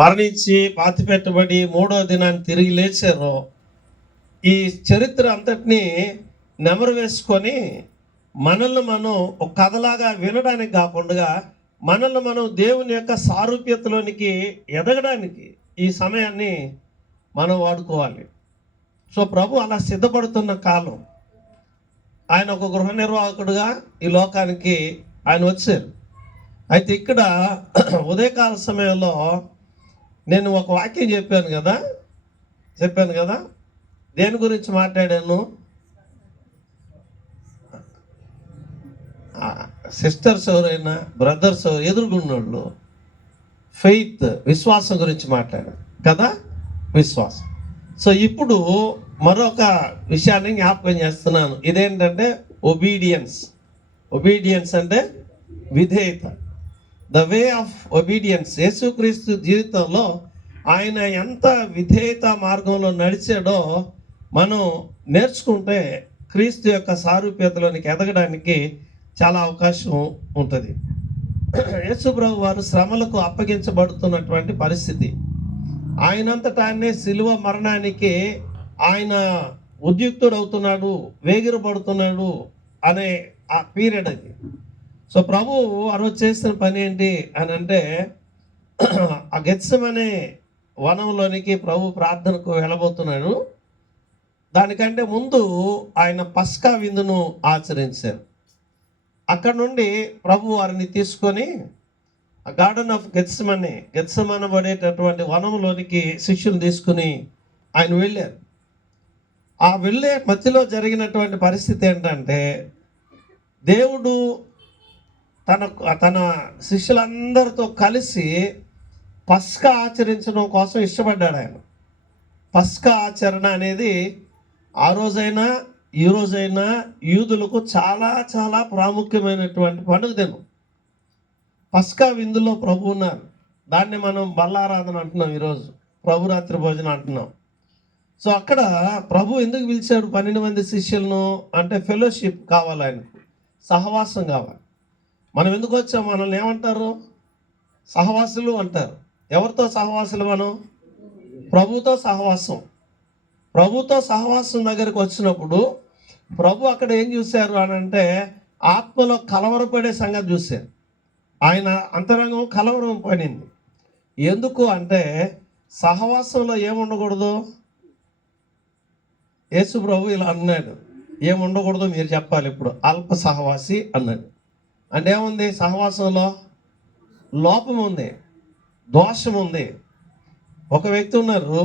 మరణించి పాతిపెట్టబడి మూడో దినాన్ని తిరిగి లేచారో, ఈ చరిత్ర అంతటినీ నెమరు వేసుకొని మనల్ని మనం ఒక కథలాగా వినడానికి కాకుండా మనల్ని మనం దేవుని యొక్క సారూప్యతలోనికి ఎదగడానికి ఈ సమయాన్ని మనం వాడుకోవాలి. సో ప్రభు అలా సిద్ధపడుతున్న కాలం. ఆయన ఒక గృహ నిర్వాహకుడుగా ఈ లోకానికి ఆయన వచ్చారు. అయితే ఇక్కడ ఉదయకాల సమయంలో నేను ఒక వాక్యం చెప్పాను కదా దేని గురించి మాట్లాడాను? సిస్టర్స్ ఎవరైనా, బ్రదర్స్ ఎదురుగున్నోళ్ళు ఫెయిత్, విశ్వాసం గురించి మాట్లాడారు కదా, విశ్వాసం. సో ఇప్పుడు మరొక విషయాన్ని జ్ఞాపకం చేస్తున్నాను. ఇదేంటంటే ఒబీడియన్స్ అంటే విధేయత. The way of obedience. యేసుక్రీస్తు జీవితంలో ఆయన ఎంత విధేయత మార్గంలో నడిచాడో మనం నేర్చుకుంటే క్రీస్తు యొక్క సారూప్యతలోనికి ఎదగడానికి చాలా అవకాశం ఉంటుంది. యేసుప్రభు వారు శ్రమలకు అప్పగించబడుతున్నటువంటి పరిస్థితి. ఆయనంతటా ఆయనే శిలువ మరణానికి ఆయన ఉద్యుక్తుడవుతున్నాడు, వేగిరపడుతున్నాడు అనే ఆ పీరియడ్ అది. సో ప్రభు ఆ రోజు చేసిన పని ఏంటి అని అంటే, ఆ గెత్సెమనే వనంలోనికి ప్రభు ప్రార్థనకు వెళ్ళబోతున్నాడు. దానికంటే ముందు ఆయన పస్కా విందును ఆచరించారు. అక్కడ నుండి ప్రభు వారిని తీసుకొని గార్డెన్ ఆఫ్ గెత్సెమనబడేటటువంటి వనంలోనికి శిష్యులు తీసుకుని ఆయన వెళ్ళారు. ఆ వెళ్ళే మధ్యలో జరిగినటువంటి పరిస్థితి ఏంటంటే, దేవుడు తన శిష్యులందరితో కలిసి పస్కా ఆచరించడం కోసం ఇష్టపడ్డాడు ఆయన. పస్కా ఆచరణ అనేది ఆ రోజైనా ఈ రోజైనా యూదులకు చాలా చాలా ప్రాముఖ్యమైనటువంటి పండుగ దినం. పస్కా విందులో ప్రభు ఉన్నారు. దాన్ని మనం బల్లారాధన అంటున్నాం, ఈరోజు ప్రభురాత్రి భోజనం అంటున్నాం. సో అక్కడ ప్రభు ఎందుకు పిలిచాడు 12 మంది శిష్యులను అంటే, ఫెలోషిప్ కావాలి, ఆయనకు సహవాసం కావాలి. మనం ఎందుకు వచ్చాం? మనల్ని ఏమంటారు? సహవాసులు అంటారు. ఎవరితో సహవాసులు? మనం ప్రభుతో సహవాసం. ప్రభుతో సహవాసం దగ్గరికి వచ్చినప్పుడు ప్రభు అక్కడ ఏం చూశారు అని అంటే, ఆత్మలో కలవరపడే సంగతి చూశారు. ఆయన అంతరంగం కలవరం పడింది. ఎందుకు అంటే, సహవాసంలో ఏముండకూడదు? యేసు ప్రభు ఇలా అన్నాడు, ఏముండకూడదు మీరు చెప్పాలి. ఇప్పుడు అల్ప సహవాసి అన్నాడు. అంటే ఏముంది? సహవాసంలో లోపం ఉంది, దోషం ఉంది. ఒక వ్యక్తి ఉన్నారు,